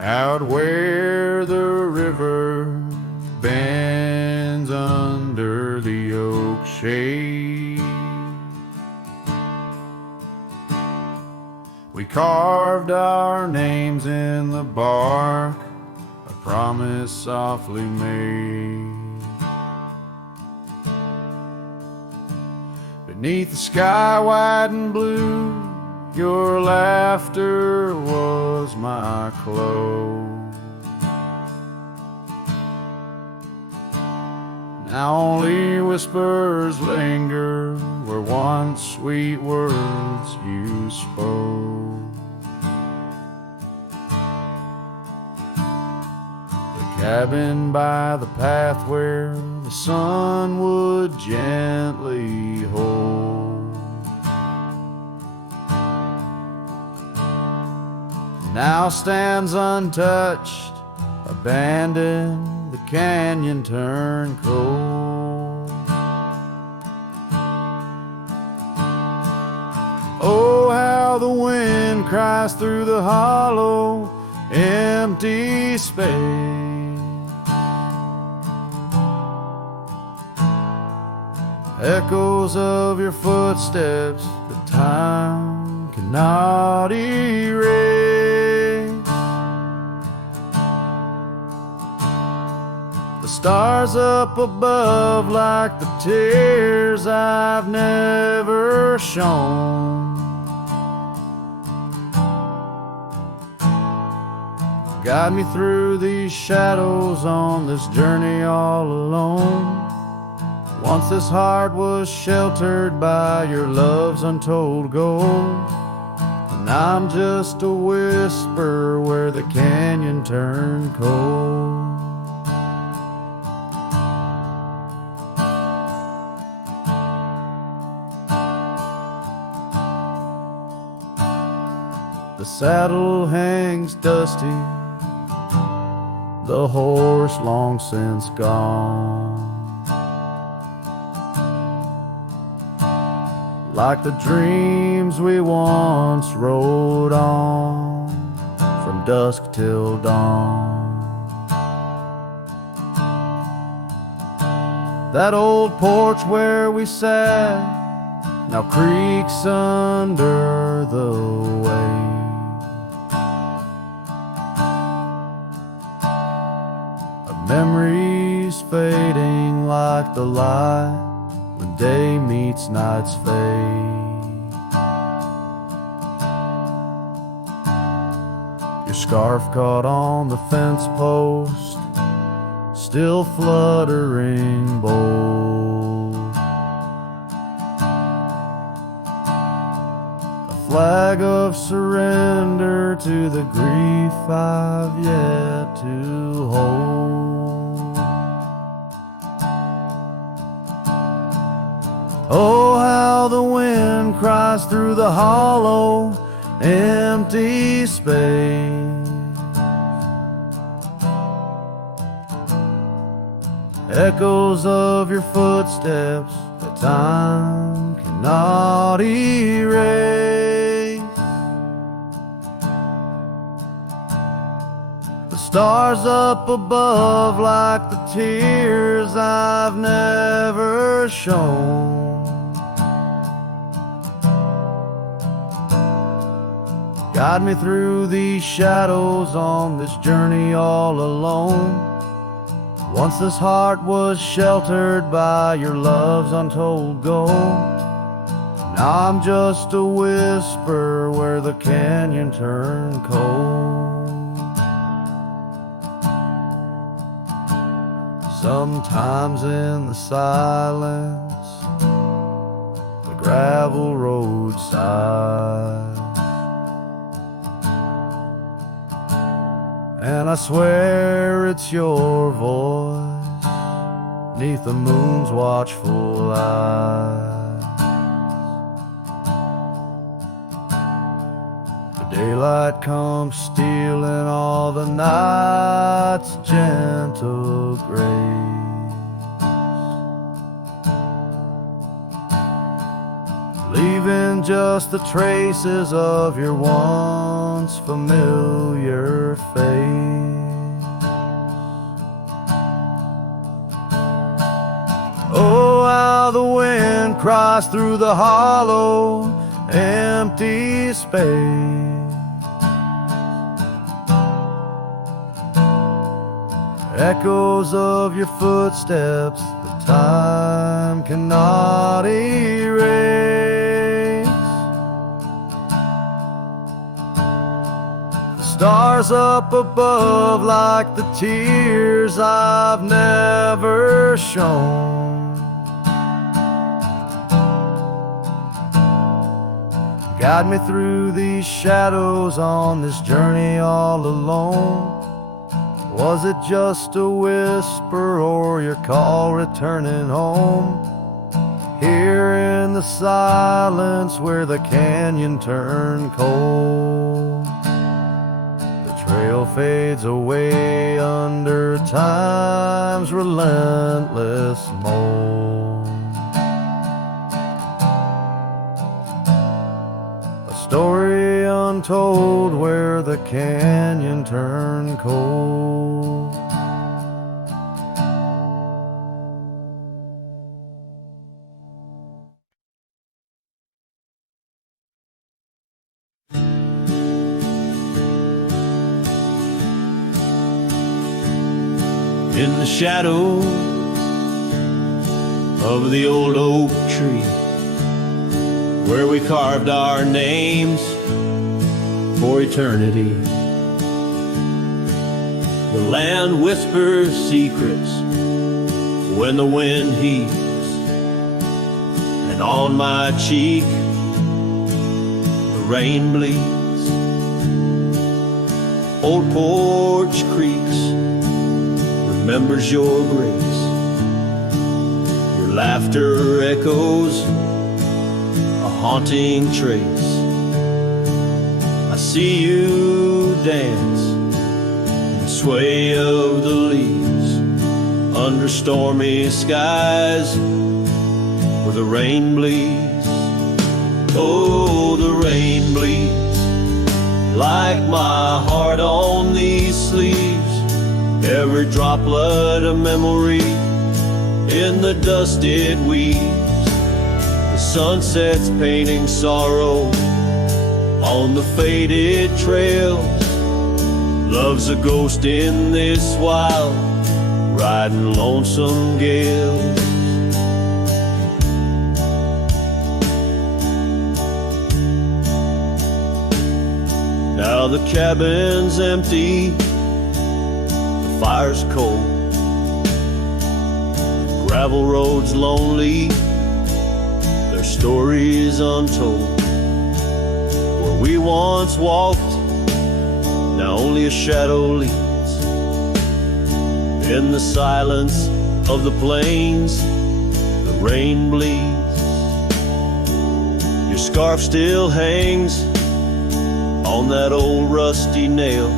out where the river bends under the oak shade. We carved our names in the bark, a promise softly made. Beneath the sky white and blue, your laughter was my clothes. Now only whispers linger where once sweet words you spoke. The cabin by the path where the sun would gently hold now stands untouched, abandoned, the canyon turned cold. Oh, how the wind cries through the hollow, empty space. Echoes of your footsteps that time cannot erase. The stars up above like the tears I've never shown. Guide me through these shadows on this journey all alone. Once this heart was sheltered by your love's untold gold, and I'm just a whisper where the canyon turned cold. The saddle hangs dusty, the horse long since gone. Like the dreams we once rode on from dusk till dawn. That old porch where we sat now creaks under the weight of memories fading like the light when day meets night's fade. Your scarf caught on the fence post, still fluttering bold. A flag of surrender to the grief I've yet to hold. Oh, how the wind cries through the hollow, empty space. Echoes of your footsteps that time cannot erase. The stars up above like the tears I've never shown. Guide me through these shadows on this journey all alone. Once this heart was sheltered by your love's untold gold. Now I'm just a whisper where the canyon turned cold. Sometimes in the silence, the gravel roadside, and I swear it's your voice 'neath the moon's watchful eyes. The daylight comes stealing all the night's gentle grace, leaving and just the traces of your once familiar face. Oh, how the wind cries through the hollow, empty space. Echoes of your footsteps that time cannot erase. The stars up above like the tears I've never shown. Guide me through these shadows on this journey all alone. Was it just a whisper or your call returning home? Here in the silence where the canyon turned cold, the trail fades away under time's relentless mold. A story untold where the canyon turned cold. In the shadow of the old oak tree, where we carved our names for eternity, the land whispers secrets when the wind heaves, and on my cheek the rain bleeds. Old porch creaks, remembers your grace. Your laughter echoes a haunting trace. I see you dance in the sway of the leaves under stormy skies where the rain bleeds. Oh, the rain bleeds like my heart on these sleeves. Every droplet of memory in the dust it weaves. The sunset's painting sorrow on the faded trails. Love's a ghost in this wild, riding lonesome gales. Now the cabin's empty, fire's cold, gravel roads lonely, their stories untold. Where we once walked, now only a shadow leads. In the silence of the plains, the rain bleeds. Your scarf still hangs on that old rusty nail,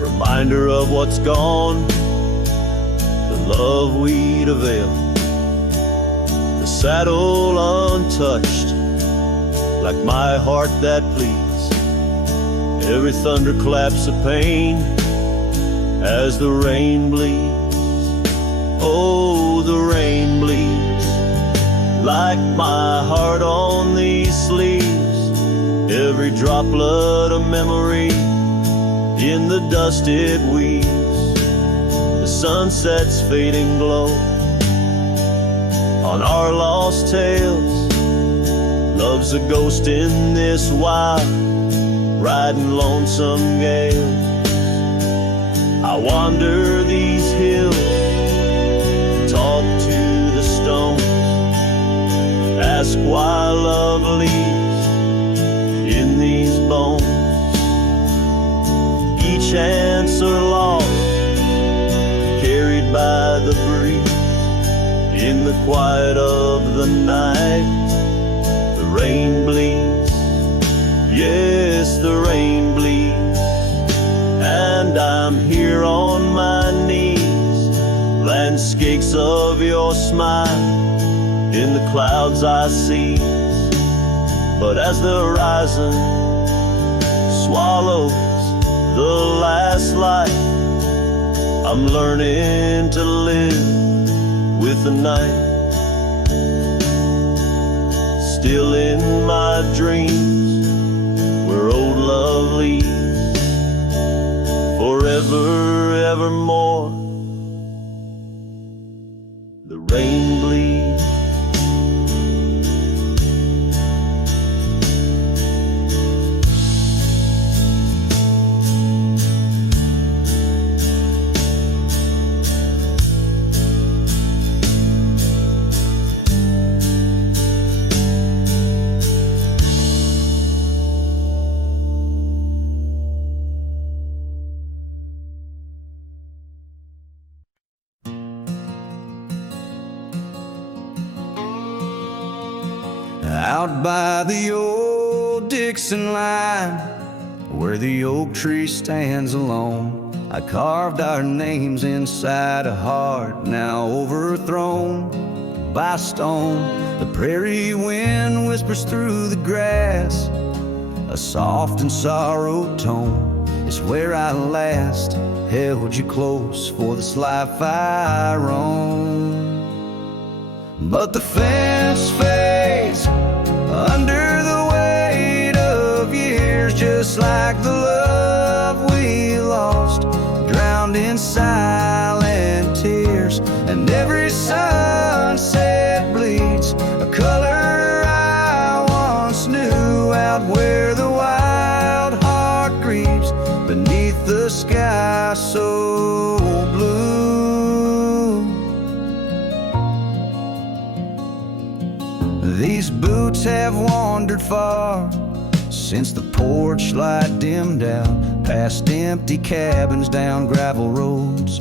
reminder of what's gone, the love we'd avail. The saddle untouched, like my heart that pleads. Every thunderclap's a pain as the rain bleeds. Oh, the rain bleeds like my heart on these sleeves. Every droplet of memory in the dust it weaves. The sunset's fading glow on our lost tales. Love's a ghost in this wild, riding lonesome gale. I wander these hills, talk to the stones, ask why love leaves in these bones. Each answer lost, carried by the breeze. In the quiet of the night, the rain bleeds. Yes, the rain bleeds. And I'm here on my knees. Landscapes of your smile, in the clouds I see. But as the horizon swallows the last light, I'm learning to live with the night. Still in my dreams, where old love leads, forever, evermore. The rain bleeds. Out by the old Dixon line, where the oak tree stands alone, I carved our names inside a heart now overthrown by stone. The prairie wind whispers through the grass, a soft and sorrowed tone. It's where I last held you close for this life I roam. But the fence fades under the weight of years, just like the love we lost, drowned in silent tears. And every sunset bleeds a color I once knew, out where the wild heart grieves beneath the sky so blue. These boots have wandered far since the porch light dimmed out, past empty cabins, down gravel roads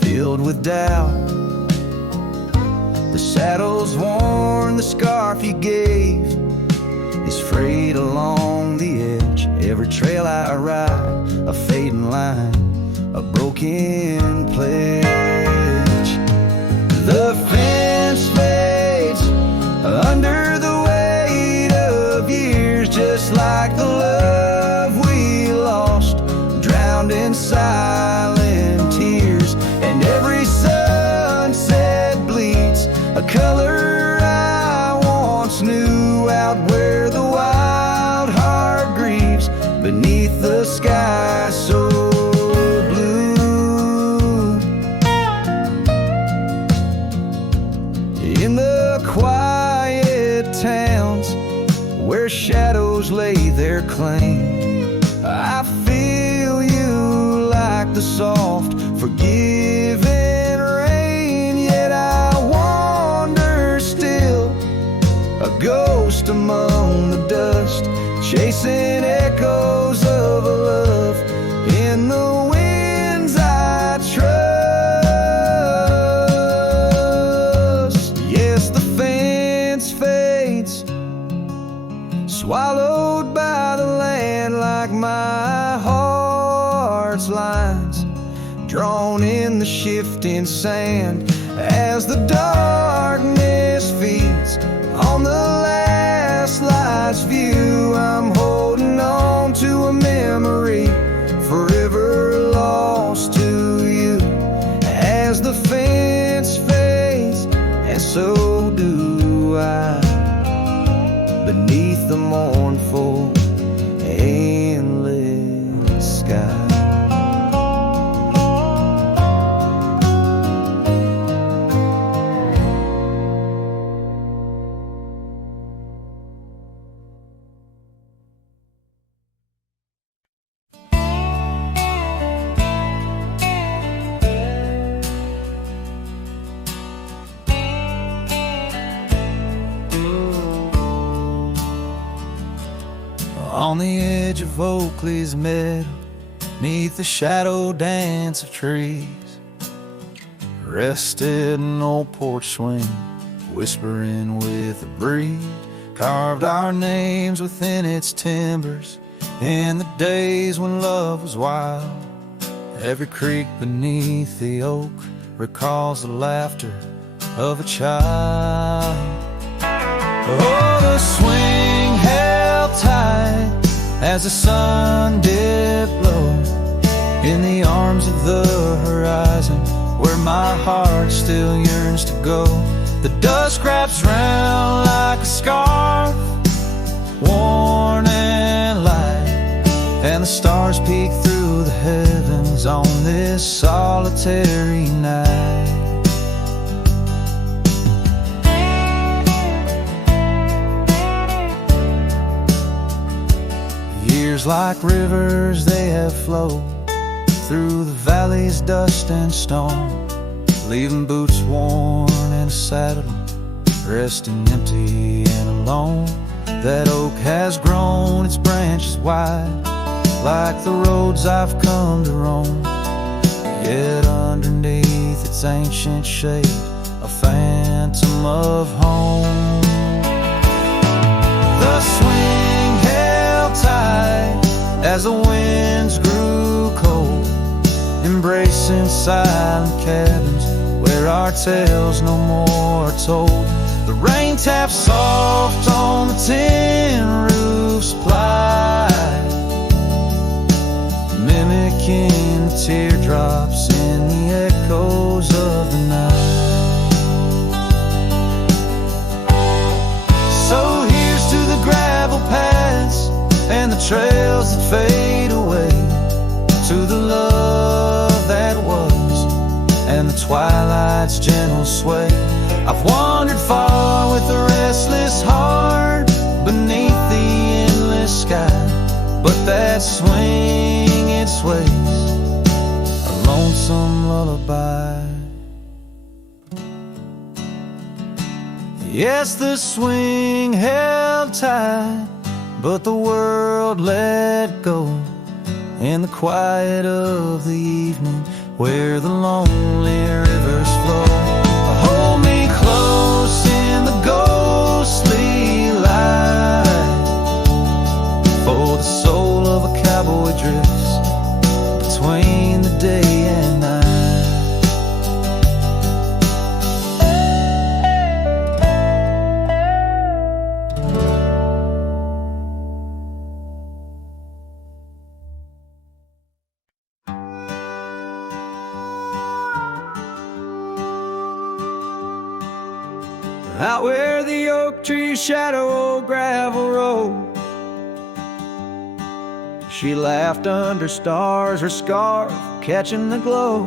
filled with doubt. The saddle's worn, the scarf you gave is frayed along the edge. Every trail I ride, a fading line, a broken pledge. The fence fades under the weight of years, just like the love we lost, drowned in silent tears. And every sunset bleeds a color I once knew, out where the wild heart grieves beneath the sky so blue. In the quiet towns where shadows lay their claim, I feel you like the soft, forgiving rain. Yet I wander still, a ghost among the dust, chasing echoes of a love in the winds I trust. Yes, the fence fades, swallowed by the land, like my heart's lines, drawn in the shifting sand. As the darkness feeds on the last light's view, I'm holding on to a memory forever lost to you. As the fence fades, and so do I, beneath the mournful, endless sky. On the edge of Oakley's meadow, neath the shadow dance of trees, rested an old porch swing, whispering with the breeze. Carved our names within its timbers in the days when love was wild. Every creek beneath the oak recalls the laughter of a child. Oh, the swing had as the sun dipped low in the arms of the horizon, where my heart still yearns to go. The dust wraps round like a scarf, worn and light, and the stars peek through the heavens on this solitary night. Years like rivers they have flowed through the valley's dust and stone, leaving boots worn and a saddle, resting empty and alone. That oak has grown its branches wide, like the roads I've come to roam. Yet underneath its ancient shade, a phantom of home. The swing held tight as the winds grew cold, embracing silent cabins where our tales no more are told. The rain taps soft on the tin roof's ply, mimicking the teardrops in the echoes of the night. So here's to the gravel paths and the trails that fade away, to the love that was and the twilight's gentle sway. I've wandered far with a restless heart beneath the endless sky, but that swing, it sways, a lonesome lullaby. Yes, the swing held tight, but the world let go in the quiet of the evening, where the lonely rivers flow. Hold me close in the ghostly light, for the soul of a cowboy drifts between the day and night. Out where the oak trees shadow old gravel road, she laughed under stars, her scarf catching the glow.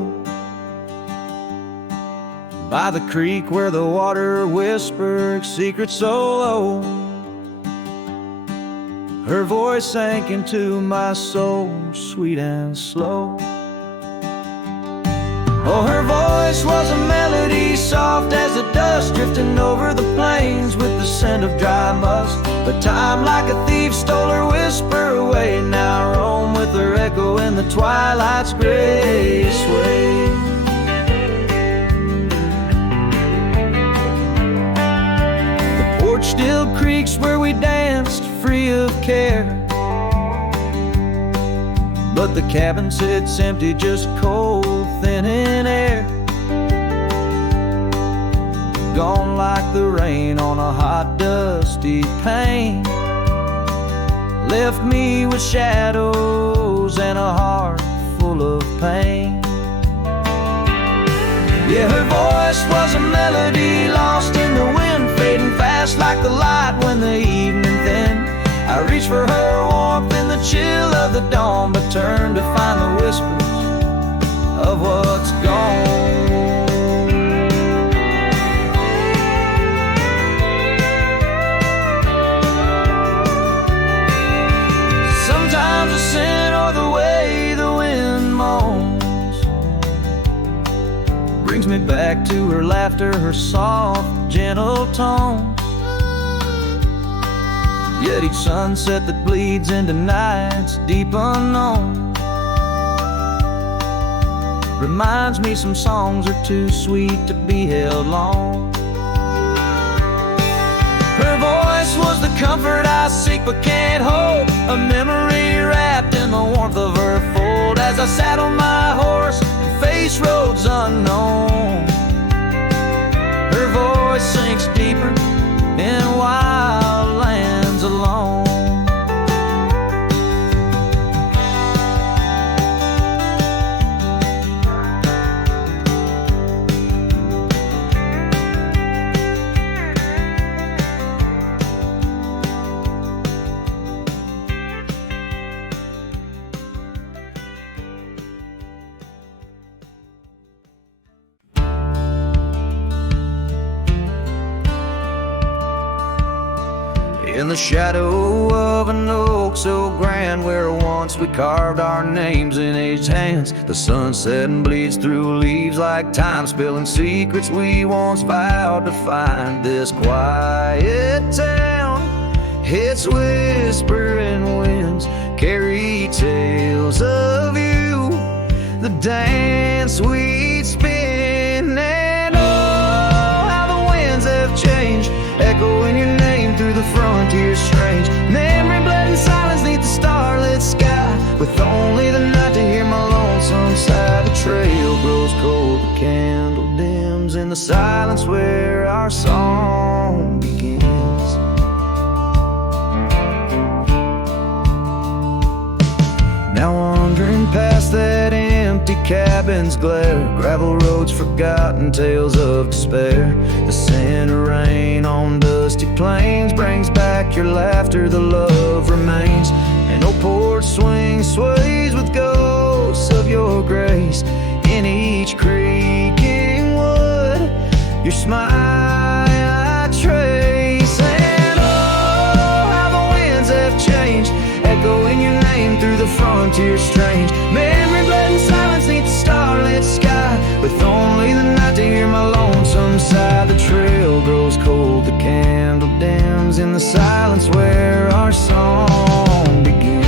By the creek where the water whispered secrets so low, her voice sank into my soul, sweet and slow. Oh, her voice was a melody, soft as the dust drifting over the plains with the scent of dry musk. But time like a thief stole her whisper away. Now I roam with her echo in the twilight's gray sway. The porch still creaks where we danced free of care, but the cabin sits empty, just cold, thin in air. Gone like the rain on a hot, dusty pane, left me with shadows and a heart full of pain. Yeah, her voice was a melody lost in the wind, fading fast like the light when the evening thinned. I reached for her warmth in the chill of the dawn, but turned to find the whispers of what's gone. Sometimes the scent or the way the wind moans brings me back to her laughter, her soft, gentle tone. Yet each sunset that bleeds into nights deep unknown reminds me some songs are too sweet to be held long. Her voice was the comfort I seek but can't hold, a memory wrapped in the warmth of her fold. As I sat on my horse and faced roads unknown, her voice sinks deeper in wild lands alone. in the shadow of an oak so grand, where once we carved our names in each hands. The sunset bleeds through leaves like time, spilling secrets we once vowed to find. This quiet town, its whispering winds carry tales of you, the dance we'd spin. And oh, how the winds have changed, echoing your name through the frontier strange. Memory bled in silence neath the starlit sky, with only the night to hear my lonesome sigh. The trail grows cold, the candle dims in the silence where our song begins. Now wandering past that empty cabin's glare, gravel roads forgotten, tales of despair. The scent of rain on dusty plains brings back your laughter, the love remains. An old porch swing sways with ghosts of your grace in each creaking wood. Your smile I trace. And oh, how the winds have changed, echoing your name through the frontier strange. Memory bled in silence neath the starlit sky, with only the night to hear my lonesome sigh. The trail grows cold, the candle dims in the silence where our song begins.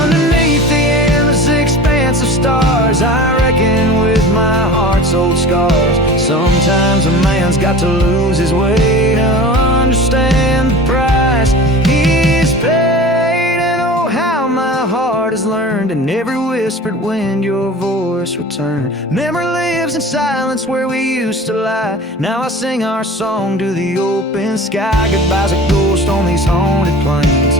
Underneath the endless expanse of stars, I reckon with my heart's old scars. Sometimes a man's got to lose his way to understand the price he's paid. And oh, how my heart has learned in every whispered wind your voice returned. Memory lives in silence where we used to lie. Now I sing our song to the open sky. Goodbye's a ghost on these haunted plains.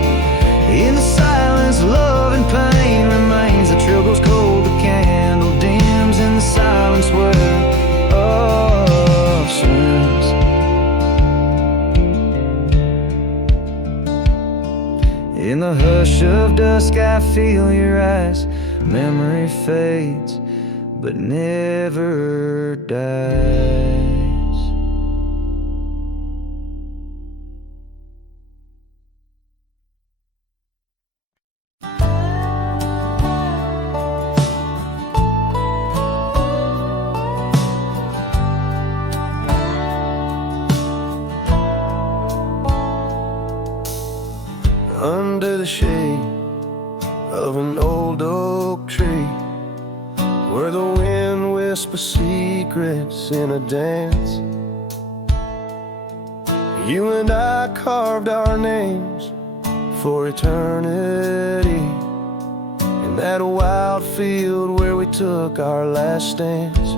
In the silence, love and pain remains. The trail goes cold, the candle dims in the silence where love swims. In the hush of dusk I feel your eyes. Memory fades but never dies. Under the shade of an old oak tree, where the wind whispers secrets in a dance, you and I carved our names for eternity, in that wild field where we took our last stance.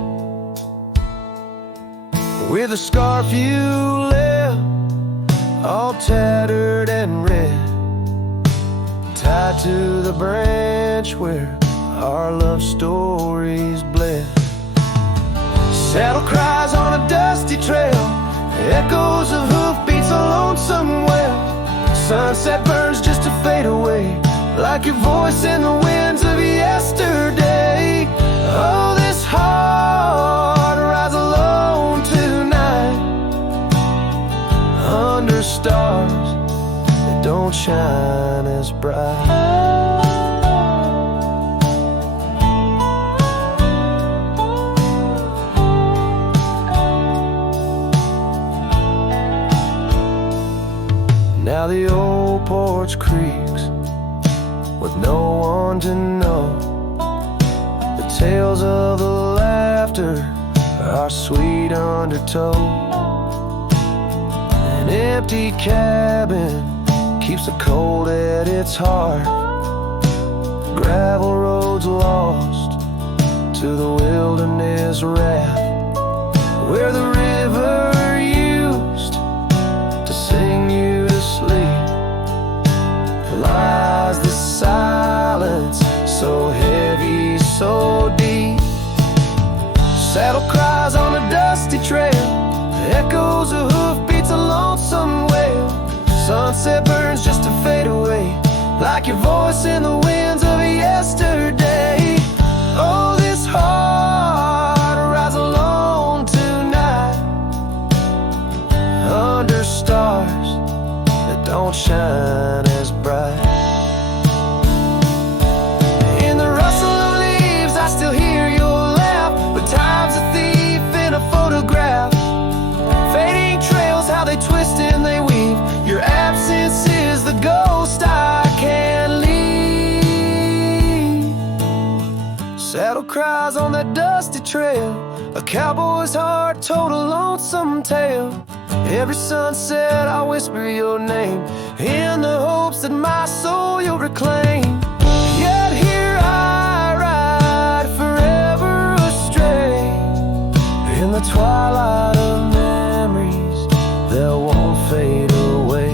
With a scarf you left, all tattered and red, tied to the branch where our love stories bled. Saddle cries on a dusty trail, echoes of hoofbeats a lonesome wail. Sunset burns just to fade away, like your voice in the winds of yesterday. Oh, this heart rides alone tonight, under stars that don't shine as bright. Now the old porch creaks with no one to know. The tales of the laughter are sweet undertow. An empty cabin keeps the cold at its heart. Gravel roads lost to the wilderness wrath, where the river used to sing you to sleep. Lies the silence, so heavy, so deep. Saddle cries on a dusty trail, echoes of hoofbeats a lonesome wail. Sunset burns just to fade away, like your voice in the winds of a yesterday. Oh, this heart rides alone tonight under stars that don't shine as bright. In the rustle of leaves I still hear your laugh, but time's a thief in a photograph. Fading trails, how they twist and they weave. Your absence is the ghost I can't leave. Saddle cries on that dusty trail, a cowboy's heart told a lonesome tale. Every sunset I whisper your name in the hopes that my soul you'll reclaim. Yet here I ride forever astray in the twilight of memories that won't fade away.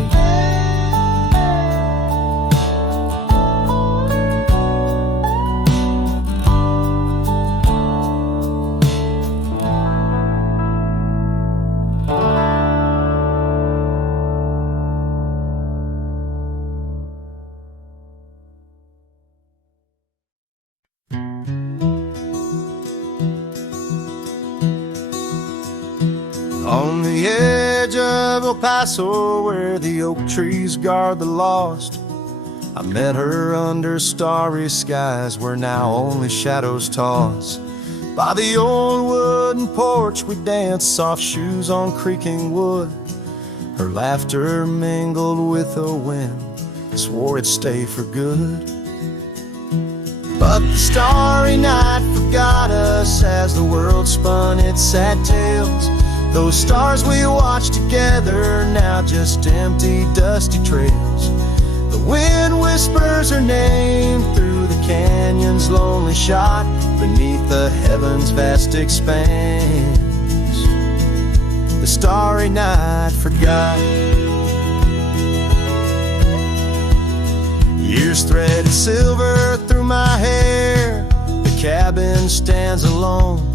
On the edge of El Paso, where the oak trees guard the lost, I met her under starry skies where now only shadows toss. By the old wooden porch we danced, soft shoes on creaking wood. Her laughter mingled with the wind, swore it'd stay for good. But the starry night forgot us as the world spun its sad tales. Those stars we watched together, now just empty, dusty trails. The wind whispers her name through the canyon's lonely shot, beneath the heaven's vast expanse. The starry night forgot. Years threaded silver through my hair. The cabin stands alone.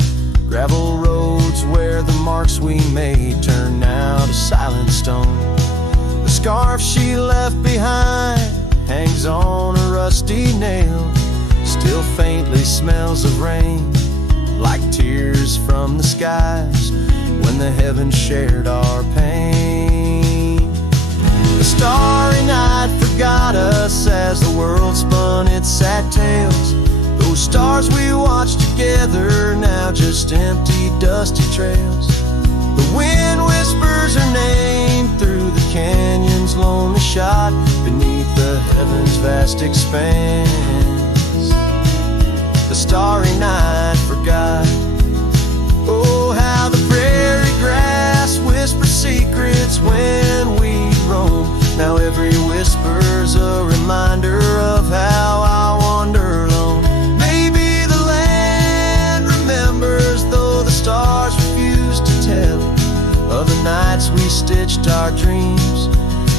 Gravel roads where the marks we made turn now to silent stone. The scarf she left behind hangs on a rusty nail, still faintly smells of rain, like tears from the skies when the heavens shared our pain. The starry night forgot us as the world spun its sad tales. Those stars we watched together, now just empty, dusty trails. The wind whispers her name through the canyon's lonely shot, beneath the heaven's vast expanse. The starry night forgot. Oh, how the prairie grass whispers secrets when we roam. Now every whisper's a reminder of how I wander alone. Though the stars refuse to tell of the nights we stitched our dreams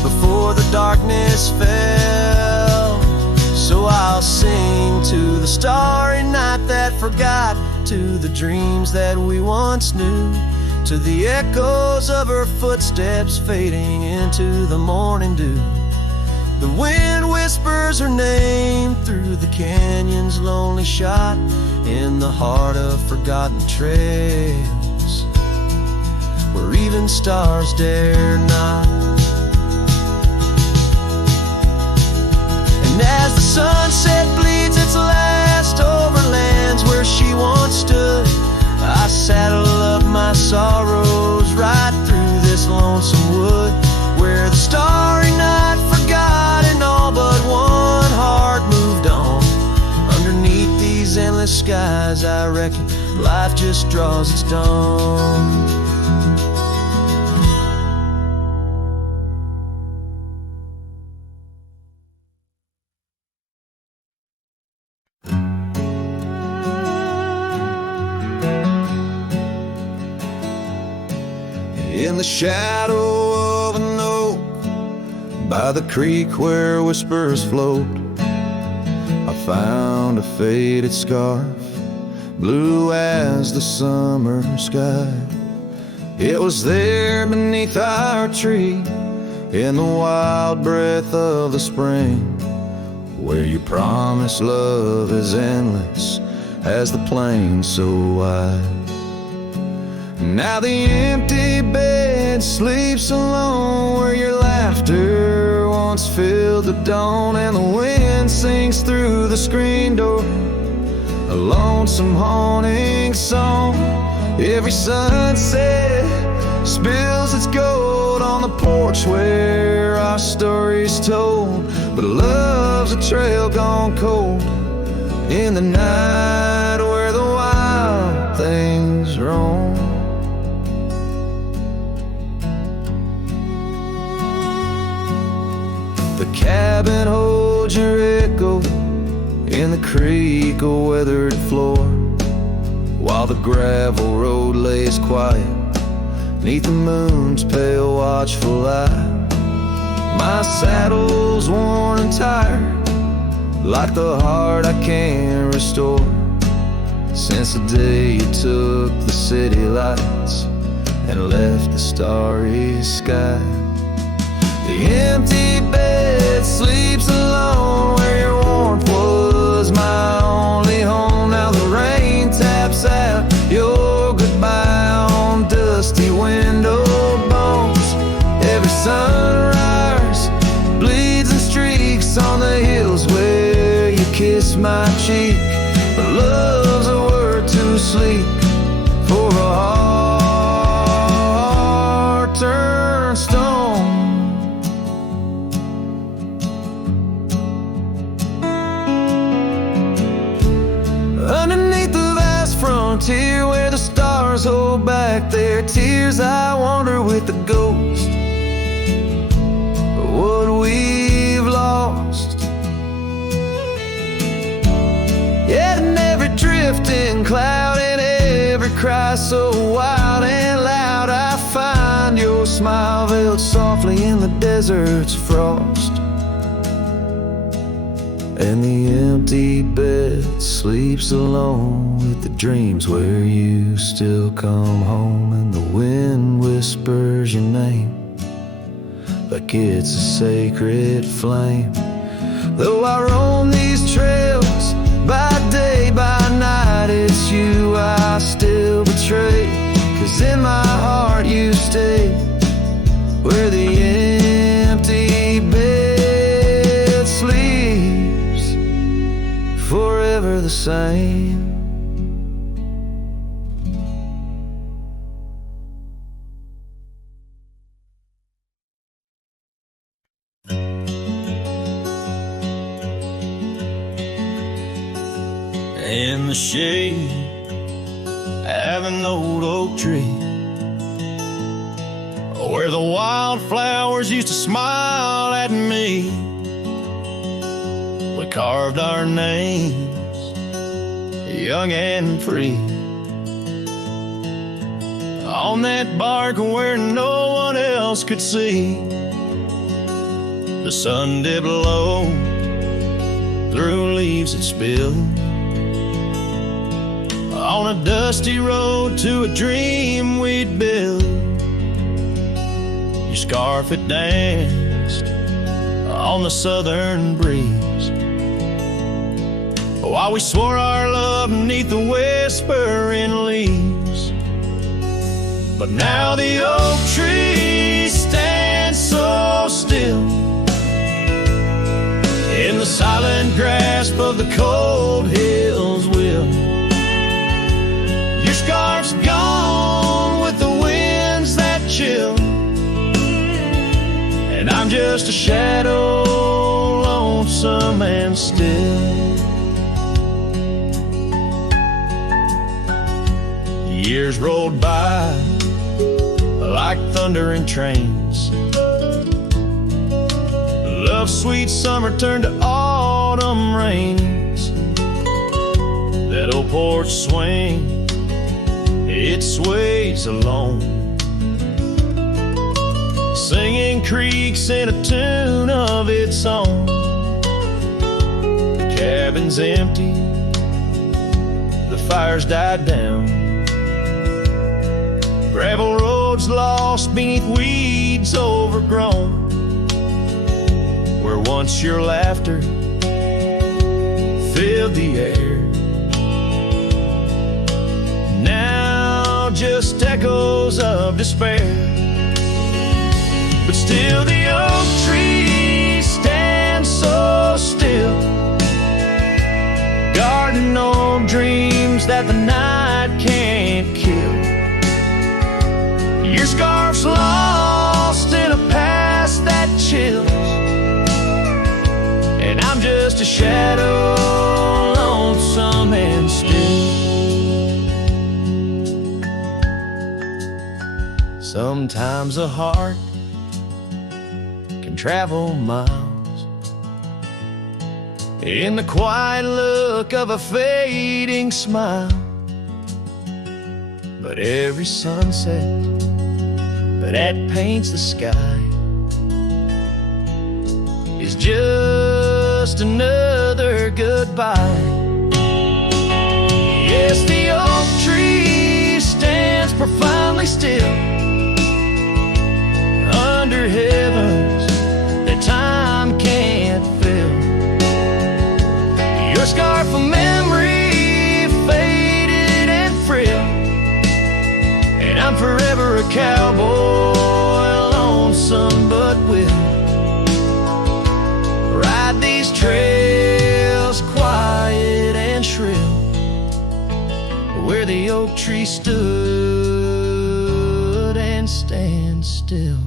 before the darkness fell. So I'll sing to the starry night that forgot, to the dreams that we once knew, to the echoes of her footsteps fading into the morning dew. The wind whispers her name through the canyon's lonely shot, in the heart of forgotten trails, where even stars dare not. And as the sunset bleeds its last over lands where she once stood, I saddle up my sorrows right through this lonesome wood, where the starry night forgot and all but one heart moved on. Underneath these endless skies, I reckon life just draws its dawn. In the shadow of an oak, by the creek where whispers float, I found a faded scarf, blue as the summer sky. It was there beneath our tree, in the wild breath of the spring, where you promise love is endless as the plain so wide. Now the empty bed sleeps alone, where your laughter once filled the dawn, and the wind sings through the screen door, a lonesome haunting song. Every sunset spills its gold on the porch where our story's told, but love's a trail gone cold in the night where the wild things roam. The cabin holds your echo in the creek or weathered floor, while the gravel road lays quiet neath the moon's pale watchful eye. My saddle's worn and tired, like the heart I can't restore, since the day you took the city lights and left the starry sky. The empty bed sleeps alone, where your warmth was my only home. Now the rain taps out your goodbye on dusty window bones. Every sunrise bleeds and streaks on the hills where you kiss my cheek, but love's a word too sleek for a heart turned stone. Underneath the vast frontier where the stars hold back their tears, I wander with the ghost of what we've lost. Yet in every drifting cloud and every cry so wild and loud, I find your smile veiled softly in the desert's frost. And the empty bed sleeps alone with the dreams where you still come home, and the wind whispers your name like it's a sacred flame. Though I roam these trails by day, by night, it's you I still betray, 'cause in my heart you stay where the empty bed sleeps forever the same. In the shade of an old oak tree, where the wildflowers used to smile at me, we carved our names young and free on that bark where no one else could see. The sun dipped low through leaves that spilled on a dusty road to a dream we'd build. Your scarf it danced on the southern breeze, while we swore our love beneath the whispering leaves. But now the oak tree stands so still in the silent grasp of the cold hills will. Your scarf's gone with the winds that chill, and I'm just a shadow, lonesome and still. Years rolled by like thundering trains. Love's sweet summer turned to autumn rains. That old porch swing, it sways alone, singing creeks in a tune of its own. The cabin's empty, the fire's died down, gravel roads lost beneath weeds overgrown, where once your laughter filled the air. Now just echoes of despair. But still the oak tree stands so still, guarding old dreams that the night can't kill. Your scarf's lost in a past that chills, and I'm just a shadow, lonesome and still. Sometimes a heart can travel miles in the quiet look of a fading smile. But every sunset that paints the sky is just another goodbye. Yes, the oak tree stands profoundly still under heavens that time can't fill. Your scarf of memory faded and frail, and I'm forever a cowboy, lonesome but will ride these trails quiet and shrill, where the oak tree stood and stands still.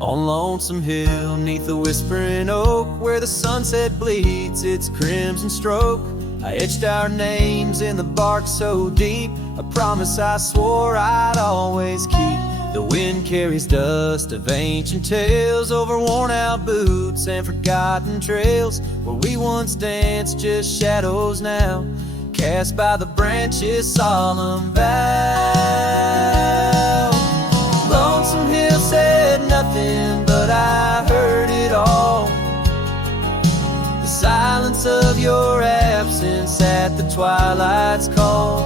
On Lonesome Hill, neath the whispering oak, where the sunset bleeds its crimson stroke, I etched our names in the bark so deep, a promise I swore I'd always keep. The wind carries dust of ancient tales over worn-out boots and forgotten trails, where we once danced just shadows now, cast by the branches' solemn vow. Lonesome Hill said nothing, but I heard it all. The silence of your absence at the twilight's call.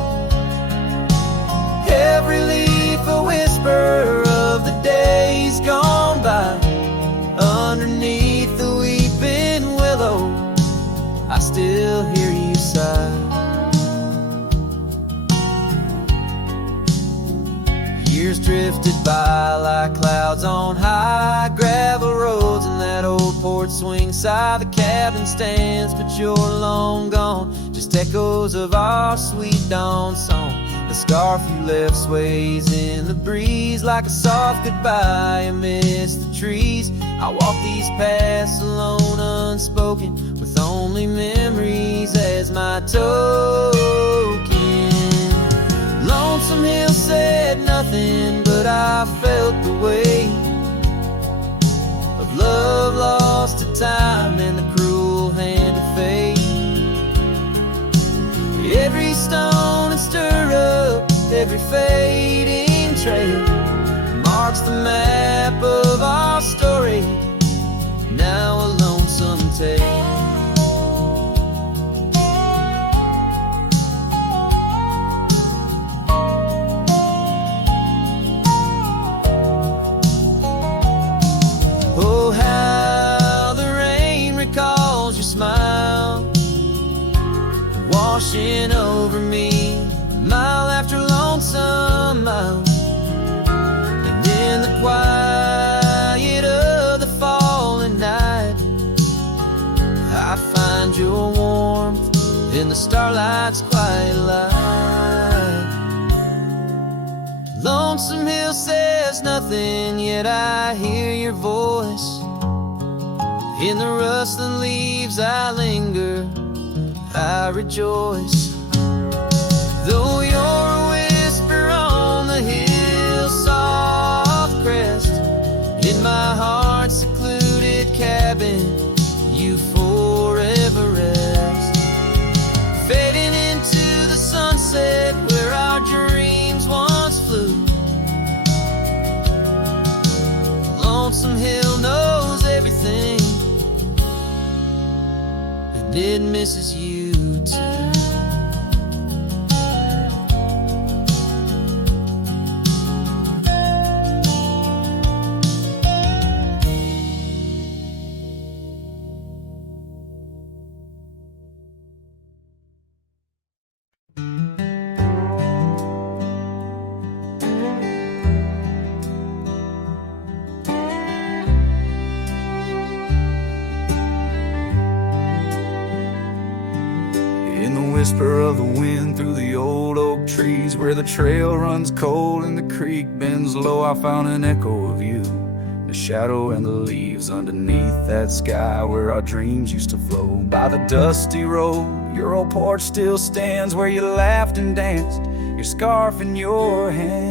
Every leaf a whisper of the days gone by. Underneath the weeping willow, I still hear you sigh. Years drifted by like clouds on high, gravel roads and that old porch swing side. The cabin stands, but you're long gone, just echoes of our sweet dawn song. The scarf you left sways in the breeze like a soft goodbye amidst the trees. I walk these paths alone, unspoken, with only memories as my token. Lonesome Hill said nothing, but I felt the weight of love lost to time and the cruel hand of fate. Every stone and stirrup, every fading trail marks the map of our story, now a lonesome tale. Oh, how the rain recalls your smile, washing over me, mile after lonesome mile. And in the quiet of the falling night, I find your warmth in the starlight's quiet light. Lonesome Hill says nothing, yet I hear your voice. In the rustling leaves I linger, I rejoice. Though you're a whisper on the hill's soft crest, in my heart's secluded cabin you forever rest. Fading into the sunset where our dreams once flew, Lonesome Hill knows everything and it misses you too. Whisper of the wind through the old oak trees, where the trail runs cold and the creek bends low, I found an echo of you, the shadow and the leaves underneath that sky where our dreams used to flow. By the dusty road, your old porch still stands, where you laughed and danced, your scarf in your hand.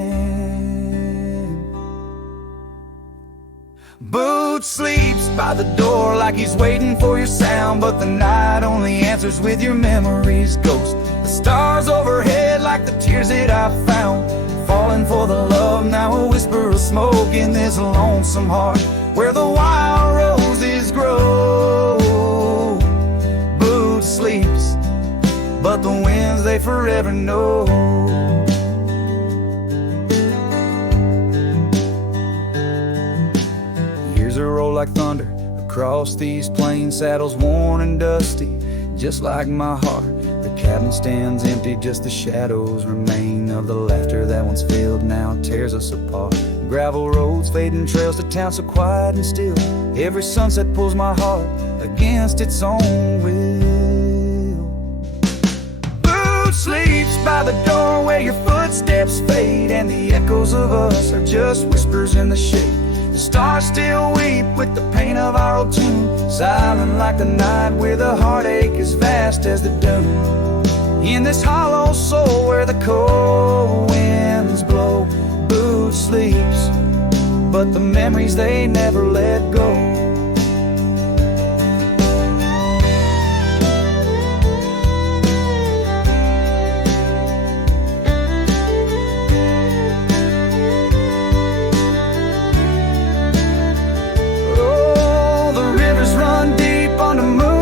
Boots sleeps by the door like he's waiting for your sound, but the night only answers with your memories' ghost. The stars overhead like the tears that I found, falling for the love, now a whisper of smoke in this lonesome heart where the wild roses grow. Boots sleeps, but the winds they forever know. Roll like thunder across these plains, saddles worn and dusty, just like my heart. The cabin stands empty, just the shadows remain of the laughter that once filled, now tears us apart. Gravel roads, fading trails to town so quiet and still. Every sunset pulls my heart against its own will. Boots sleeps by the door where your footsteps fade, and the echoes of us are just whispers in the shade. The stars still weep with the pain of our old tune, silent like the night where the heartache is vast as the dune. In this hollow soul where the cold winds blow, Boots sleeps, but the memories they never let go.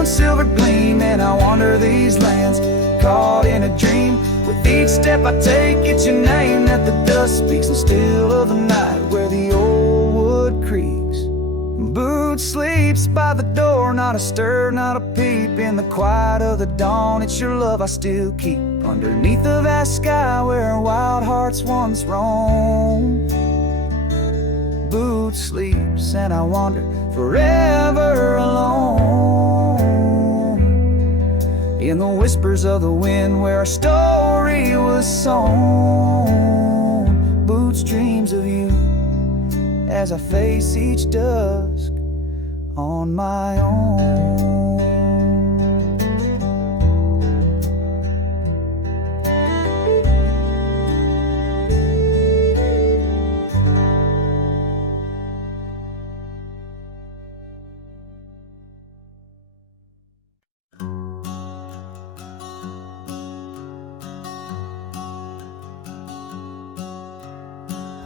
Silver gleam, and I wander these lands, caught in a dream. With each step I take, it's your name that the dust speaks, and still of the night where the old wood creaks. Boots sleeps by the door, not a stir, not a peep. In the quiet of the dawn, it's your love I still keep, underneath the vast sky where wild hearts once roamed. Boots sleeps, and I wander forever alone, in the whispers of the wind where our story was sown. Boots dreams of you as I face each dusk on my own.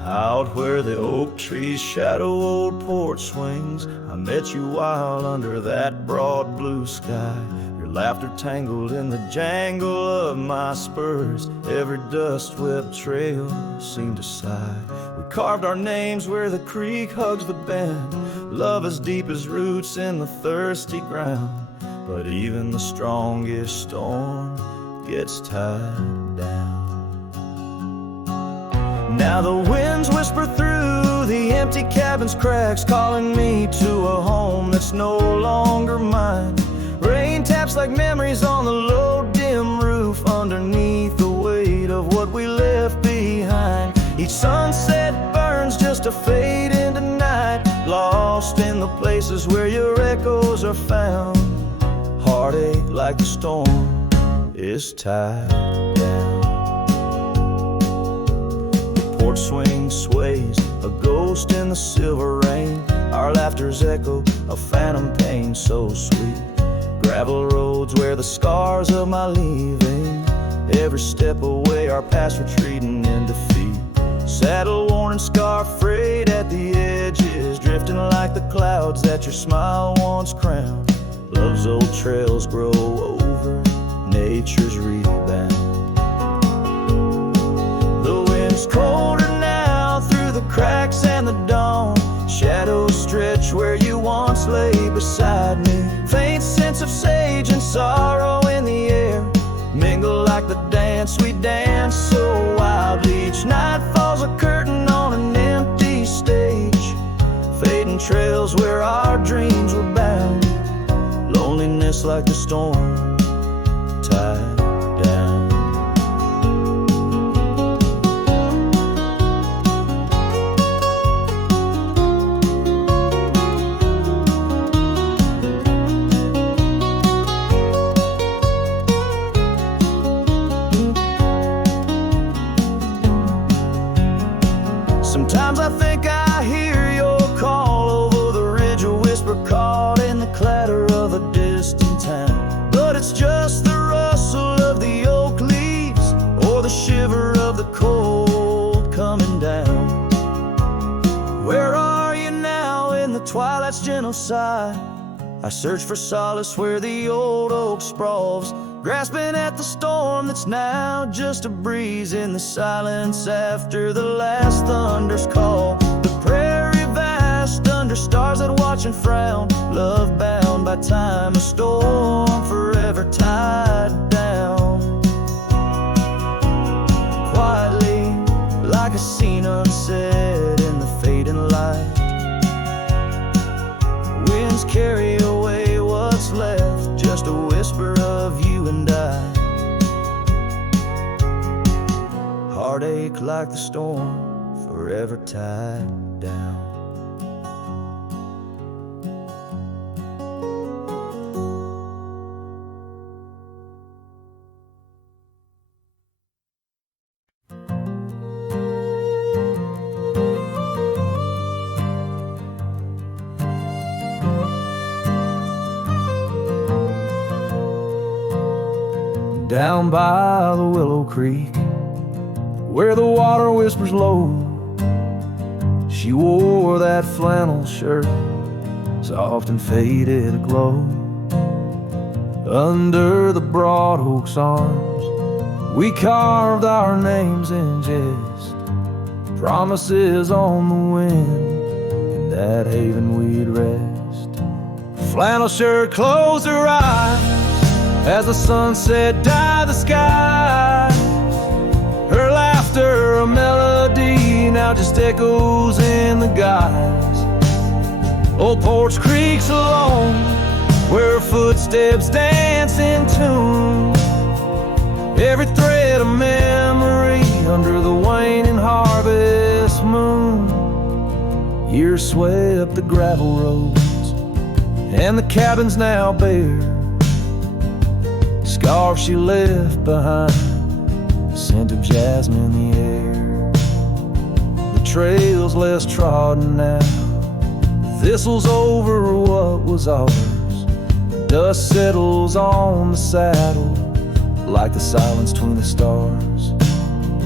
Out where the oak trees shadow old porch swings, I met you wild under that broad blue sky. Your laughter tangled in the jangle of my spurs, every dust-swept trail seemed to sigh. We carved our names where the creek hugs the bend, love as deep as roots in the thirsty ground. But even the strongest storm gets tied down. Now the winds whisper through the empty cabin's cracks, calling me to a home that's no longer mine. Rain taps like memories on the low dim roof, underneath the weight of what we left behind. Each sunset burns just to fade into night, lost in the places where your echoes are found. Heartache like the storm is tied down. Porch swing sways, a ghost in the silver rain. Our laughter's echo, a phantom pain so sweet. Gravel roads where the scars of my leaving, every step away our past retreating in defeat. Saddle worn and scarf frayed at the edges, drifting like the clouds that your smile once crowned. Love's old trails grow over nature's rebound. The wind's colder now through the cracks and the dawn. Shadows stretch where you once lay beside me. Faint sense of sage and sorrow in the air mingle like the dance we dance so wildly. Each night falls a curtain on an empty stage, fading trails where our dreams were bound. Loneliness like the storm tied down. Sometimes I think I hear your call over the ridge, a whisper caught in the clatter of a distant town. But it's just the rustle of the oak leaves or the shiver of the cold coming down. Where are you now in the twilight's gentle sigh? I search for solace where the old oak sprawls, grasping at the storm that's now just a breeze in the silence after the last thunder's call. The prairie vast under stars that watch and frown, love bound by time, a storm forever tied down. Quietly, like a scene unsaid in the fading light, winds carry away what's left, just a whisper of you and I. Heartache like the storm, forever tied down. Down by the Willow Creek, where the water whispers low, she wore that flannel shirt, soft and faded aglow. Under the broad oak's arms, we carved our names in jest, promises on the wind, in that haven we'd rest. Flannel shirt closed her eyes as the sunset dyed the sky. Her laughter, a melody, now just echoes in the guise. Old Porch Creek's alone, where her footsteps dance in tune. Every thread a memory under the waning harvest moon. Years sway up the gravel roads, and the cabin's now bare. Scarf she left behind, the scent of jasmine in the air. The trail's less trodden now, the thistle's over what was ours. The dust settles on the saddle like the silence between the stars.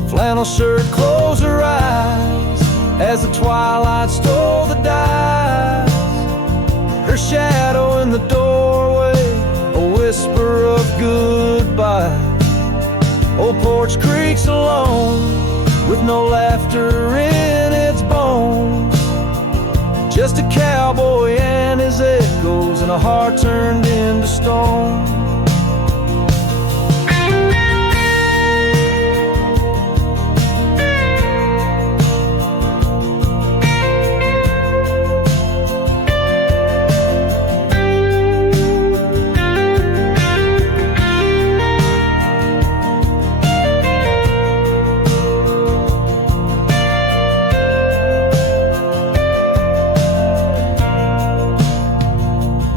Flannel shirt closed her eyes as the twilight stole the dice. Her shadow in the doorway, a whisper of goodbye. Old Porch Creek's alone, with no laughter in its bones. Just a cowboy and his echoes, and a heart turned into stone.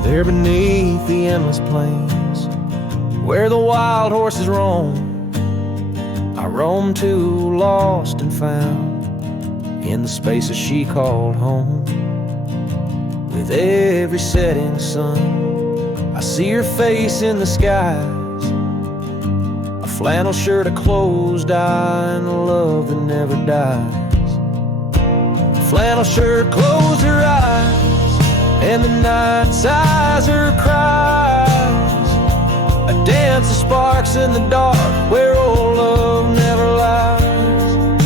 There beneath the endless plains, where the wild horses roam, I roam too, lost and found, in the spaces she called home. With every setting sun, I see her face in the skies, a flannel shirt, a closed eye, and a love that never dies. Flannel shirt closed her eyes and the night sighs her cries. A dance of sparks in the dark where old love never lies.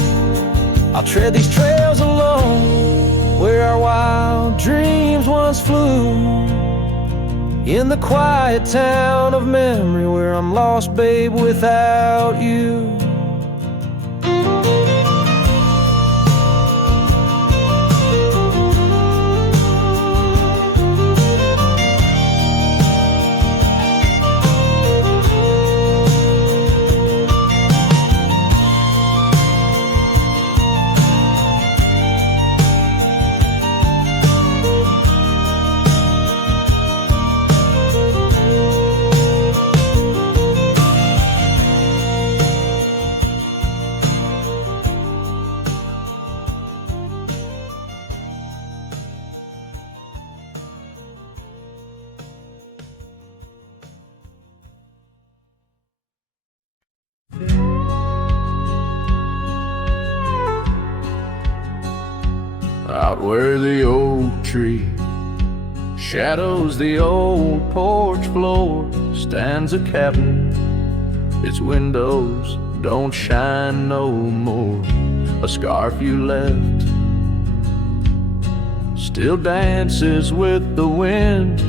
I'll tread these trails alone where our wild dreams once flew, in the quiet town of memory where I'm lost, babe, without you. Out where the oak tree shadows the old porch floor stands a cabin. Its windows don't shine no more. A scarf you left still dances with the wind,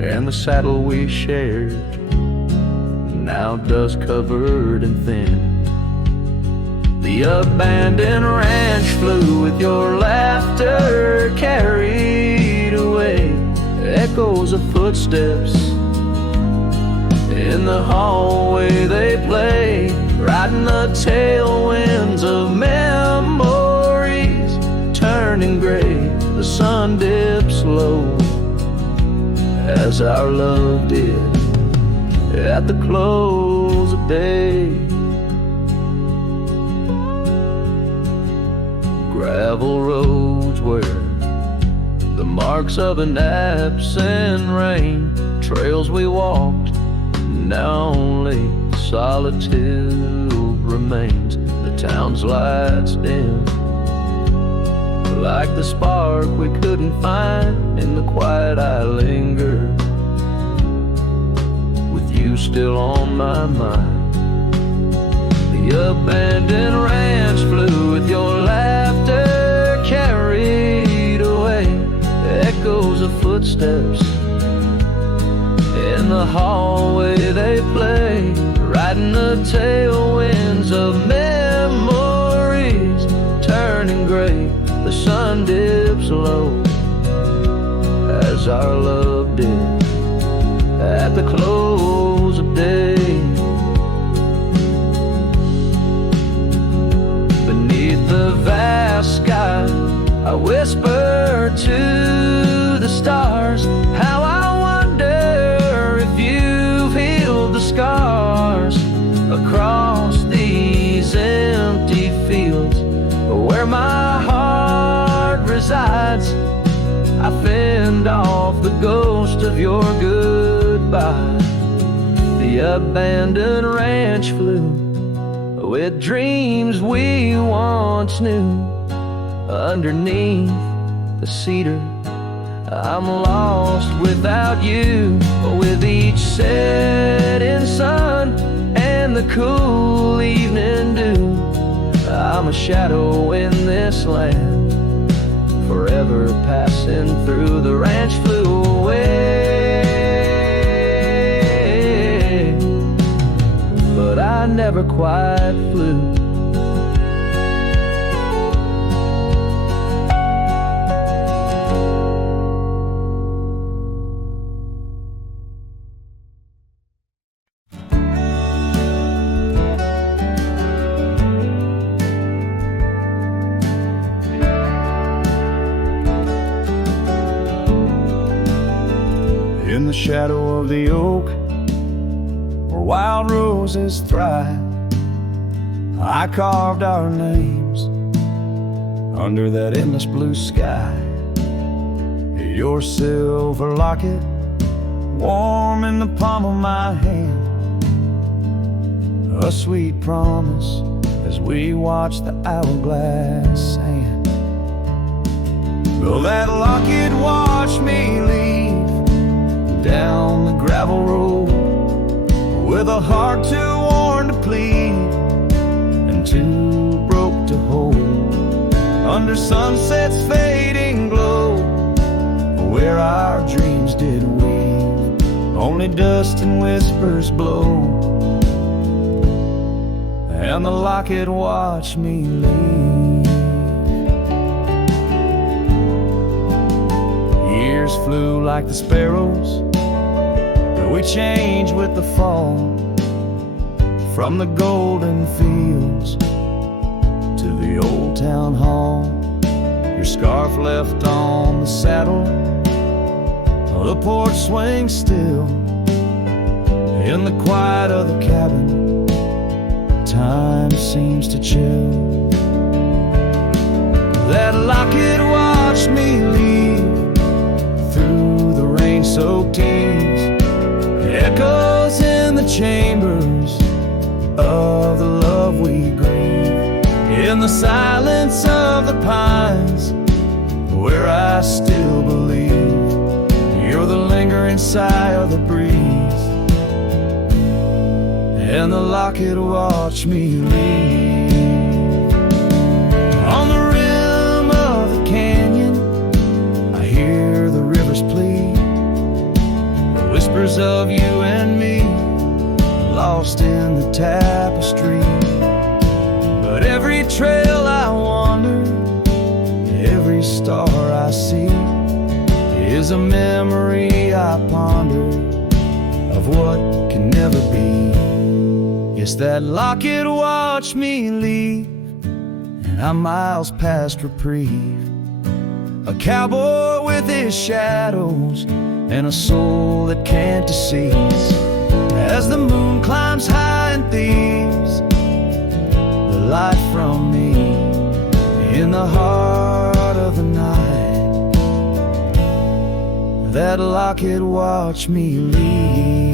and the saddle we shared, now dust covered and thin. The abandoned ranch flew with your laughter carried away. Echoes of footsteps in the hallway they play, riding the tailwinds of memories turning gray. The sun dips low as our love did at the close of day. Gravel roads where the marks of an absent rain, trails we walked, now only solitude remains. The town's lights dim like the spark we couldn't find. In the quiet I linger, with you still on my mind. The abandoned ranch flew with your laughter carried away. Echoes of footsteps in the hallway they play, riding the tailwinds of memories turning gray. The sun dips low as our love did at the close of day. Beneath the vast sky I whisper to the stars, how I wonder if you've healed the scars across these empty fields where my heart resides. I fend off the ghost of your goodbye. The abandoned ranch flew with dreams we once knew. Underneath the cedar I'm lost without you. With each setting sun and the cool evening dew, I'm a shadow in this land, forever passing through. The ranch flew away, but I never quite flew. In the shadow of the oak, where wild roses thrive, I carved our names under that endless blue sky. Your silver locket, warm in the palm of my hand, a sweet promise as we watch the hourglass sand. Will that locket watch me down the gravel road, with a heart too worn to plead and too broke to hold, under sunset's fading glow, where our dreams did weave, only dust and whispers blow, and the locket watched me leave. Years flew like the sparrows, but we changed with the fall, from the golden fields to the old town hall. Your scarf left on the saddle, the porch swings still. In the quiet of the cabin, time seems to chill. That locket watched me leave through the rain-soaked tears, echoes in the chambers of the love we grieve, in the silence of the pines, where I still believe you're the lingering sigh of the breeze, and the locket watched me leave. On the rim of the canyon, I hear the rivers plead, the whispers of you and me, lost in the tapestry. But every trail I wander, every star I see, is a memory I ponder of what can never be. Yes, that locket watched me leave, and I'm miles past reprieve, a cowboy with his shadows and a soul that can't deceive. As the moon climbs high and thieves the light from me, in the heart of the night, that locket watched me leave.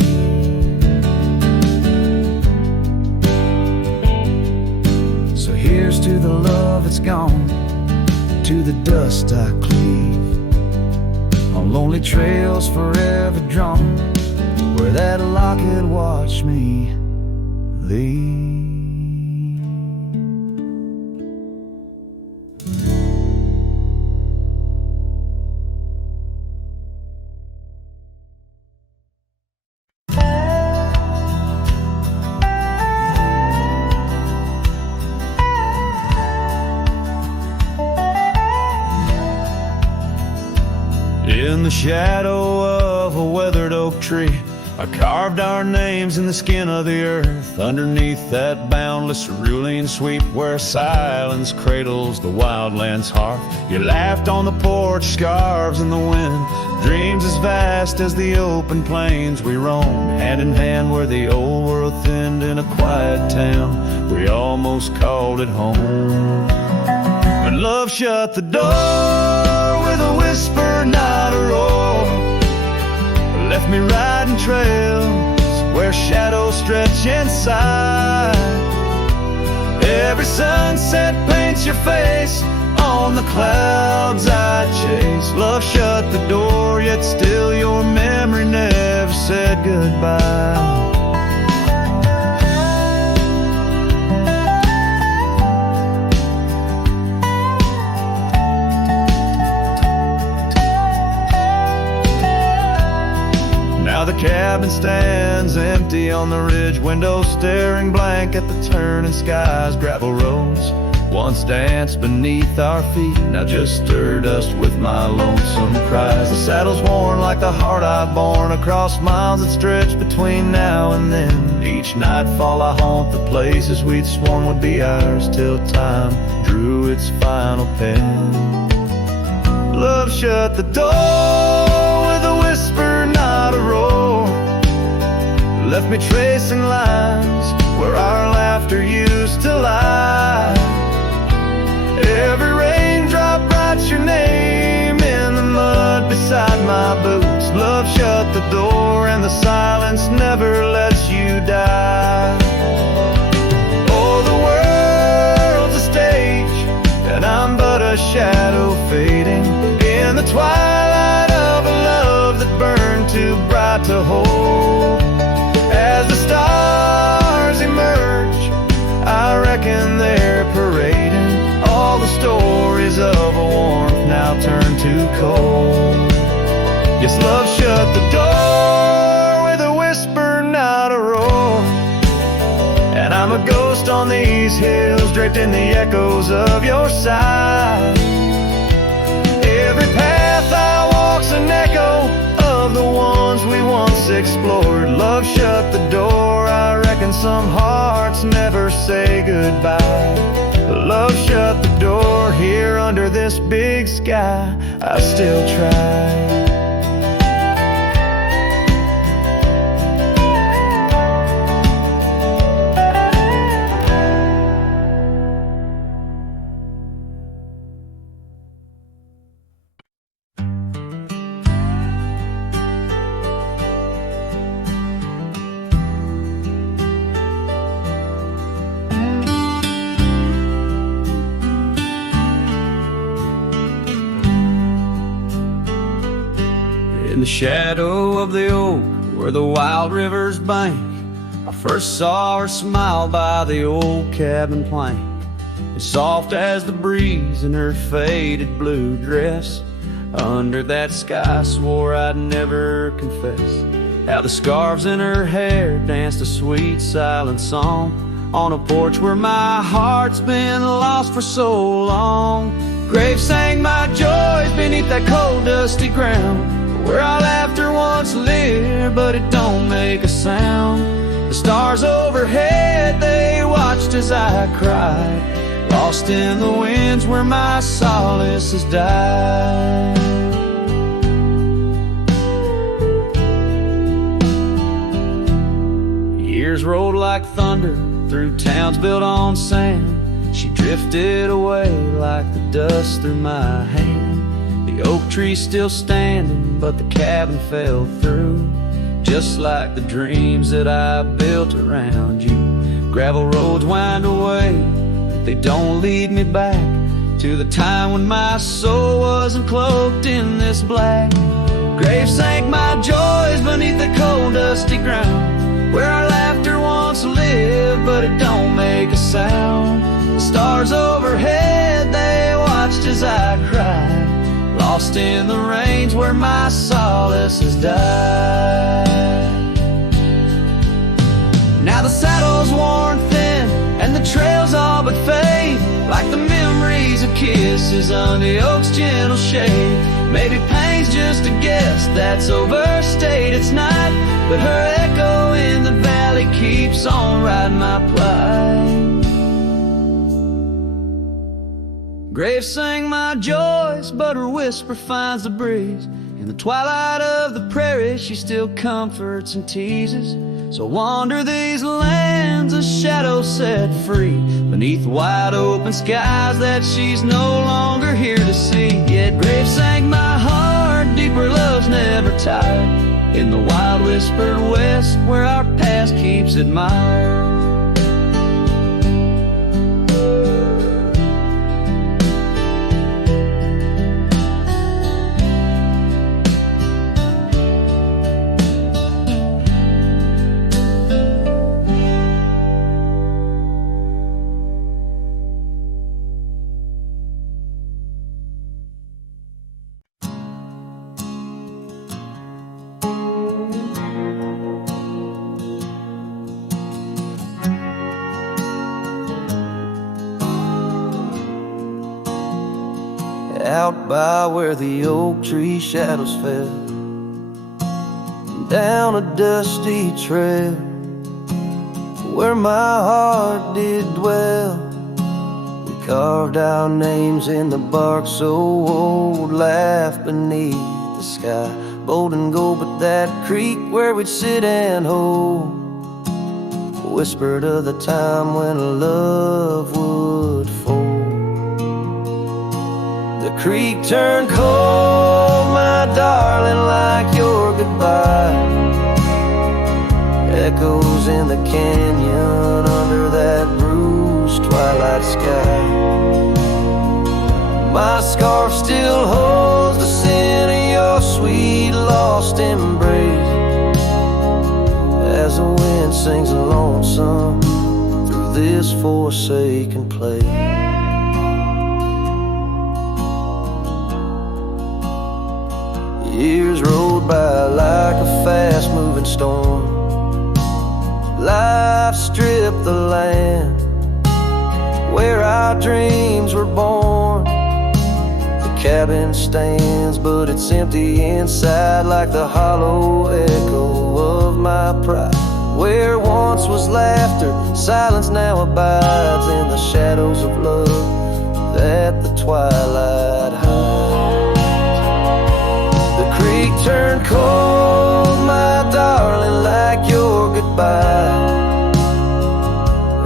So here's to the love that's gone, to the dust I cleave, on lonely trails forever drawn, where that locket watched me leave. In the shadow of a weathered oak tree, I carved our names in the skin of the earth, underneath that boundless cerulean sweep where silence cradles the wildland's heart. You laughed on the porch, scarves in the wind, dreams as vast as the open plains we roamed, hand in hand where the old world thinned in a quiet town we almost called it home. But love shut the door with a whisper, not a roar, left me riding trails where shadows stretch inside. Every sunset paints your face on the clouds I chase. Love shut the door, yet still your memory never said goodbye. Now the cabin stands empty on the ridge, windows staring blank at the turning skies. Gravel roads once danced beneath our feet, now just stir dust with my lonesome cries. The saddle's worn like the heart I've borne, across miles that stretch between now and then. Each nightfall I haunt the places we'd sworn would be ours, till time drew its final pen. Love shut the door with a whisper, not a roar, left me tracing lines where our laughter used to lie. Every raindrop writes your name in the mud beside my boots. Love shut the door and the silence never lets you die. Oh, the world's a stage and I'm but a shadow fading in the twilight of a love that burned too bright got to hold. As the stars emerge, I reckon they're parading all the stories of a warmth now turned to cold. Yes, love shut the door with a whisper, not a roar. And I'm a ghost on these hills, draped in the echoes of your sigh. Every path I walk's an echo of the ones we once explored. Love shut the door, I reckon some hearts never say goodbye. Love shut the door, here under this big sky, I still try. In the shadow of the oak where the wild rivers bank, I first saw her smile by the old cabin plank. As soft as the breeze in her faded blue dress, under that sky I swore I'd never confess. How the scarves in her hair danced a sweet silent song on a porch where my heart's been lost for so long. Graves sang my joys beneath that cold dusty ground, where our laughter once lived, but it don't make a sound. The stars overhead, they watched as I cried, lost in the winds where my solace has died. Years rolled like thunder through towns built on sand. She drifted away like the dust through my hand. The oak tree's still standing, but the cabin fell through, just like the dreams that I built around you. Gravel roads wind away, but they don't lead me back to the time when my soul wasn't cloaked in this black. Graves sank my joys beneath the cold dusty ground, where our laughter once lived, but it don't make a sound. The stars overhead, they watched as I cried, lost in the range where my solace has died. Now the saddle's worn thin and the trails all but fade, like the memories of kisses under the oak's gentle shade. Maybe pain's just a guess that's overstayed its night, but her echo in the valley keeps on riding my plight. Graves sang my joys, but her whisper finds the breeze. In the twilight of the prairie, she still comforts and teases. So wander these lands, a shadow set free, beneath wide open skies that she's no longer here to see. Yet Graves sang my heart, deeper love's never tired, in the wild whispered west where our past keeps admired. Out by where the oak tree shadows fell, down a dusty trail where my heart did dwell. We carved our names in the bark so old, laughed beneath the sky, bold and gold. But that creek where we'd sit and hold whispered of the time when love would fold. The creek turned cold, my darling, like your goodbye. Echoes in the canyon under that bruised twilight sky. My scarf still holds the scent of your sweet lost embrace, wind sings a lonesome through this forsaken place. Years rolled by like a fast-moving storm. Life stripped the land where our dreams were born. The cabin stands, but it's empty inside, like the hollow echo of my pride. Where once was laughter, silence now abides in the shadows of love that the twilight hides. The creek turned cold, my darling, like your goodbye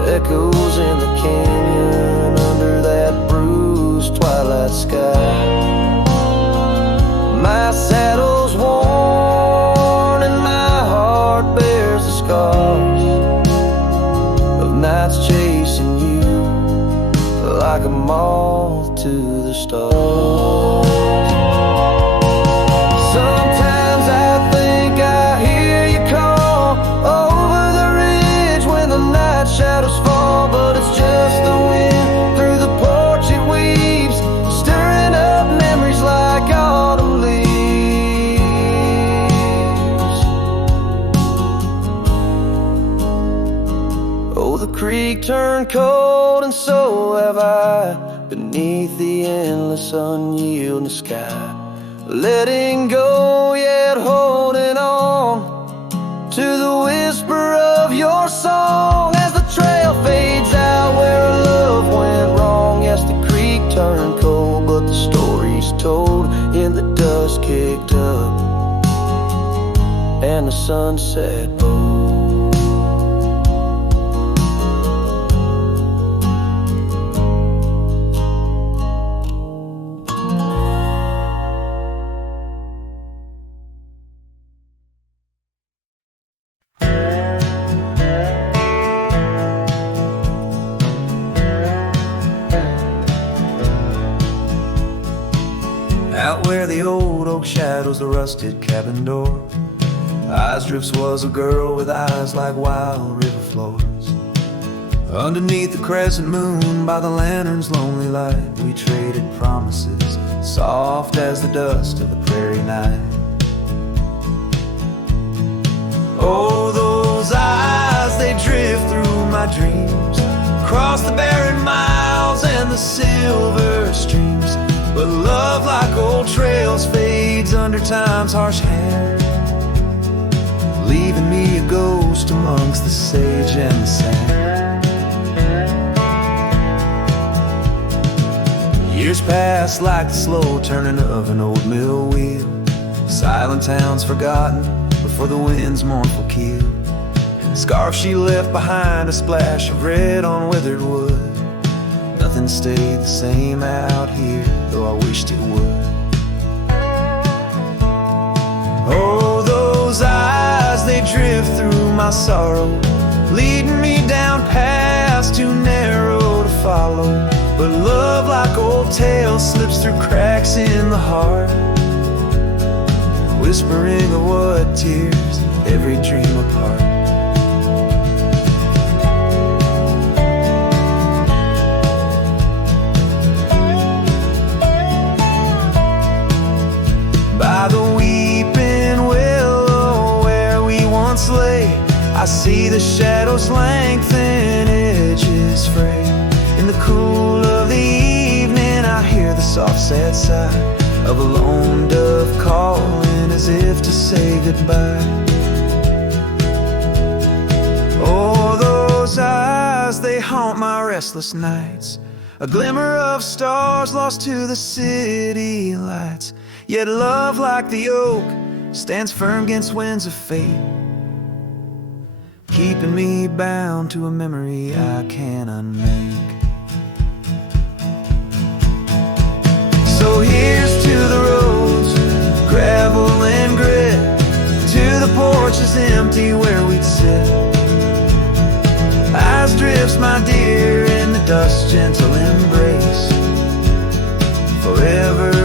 echoes in the canyon under that bruised twilight sky. My saddle's worn and my heart bears the scars of nights chasing you like a moth to the stars. Sometimes I think I hear you call over the ridge when the night shadows fall, but it's just the wind through the porch it weaves, stirring up memories like autumn leaves. Oh, the creek turned cold and so have I, beneath the endless unyielding sky. Letting go yet holding on to the whisper of your song as the trail fades out where our love went wrong. Yes, the creek turned cold, but the story's told in the dust kicked up and the sunset bold. Out where the old oak shadows the rusted cabin door, Eyes Drifts was a girl with eyes like wild river floors. Underneath the crescent moon by the lantern's lonely light, we traded promises, soft as the dust of the prairie night. Oh, those eyes, they drift through my dreams, across the barren miles and the silver streams. But love, like old trails, fades under time's harsh hand, leaving me a ghost amongst the sage and the sand. Years pass like the slow turning of an old mill wheel, silent towns forgotten before the wind's mournful keel. Scarf she left behind, a splash of red on withered wood. Nothing stayed the same out here, though I wished it would. Oh, those eyes, they drift through my sorrow, leading me down paths too narrow to follow. But love, like old tales, slips through cracks in the heart, whispering of what tears every dream apart. By the weeping willow where we once lay, I see the shadows lengthen, edges fray. In the cool of the evening, I hear the soft sad sigh of a lone dove calling as if to say goodbye. Oh, those eyes, they haunt my restless nights, a glimmer of stars lost to the city lights. Yet love, like the oak, stands firm against winds of fate, keeping me bound to a memory I can't unmake. So here's to the roads, gravel and grit, to the porches empty where we'd sit. Eyes Drifts, my dear, in the dust's gentle embrace, forever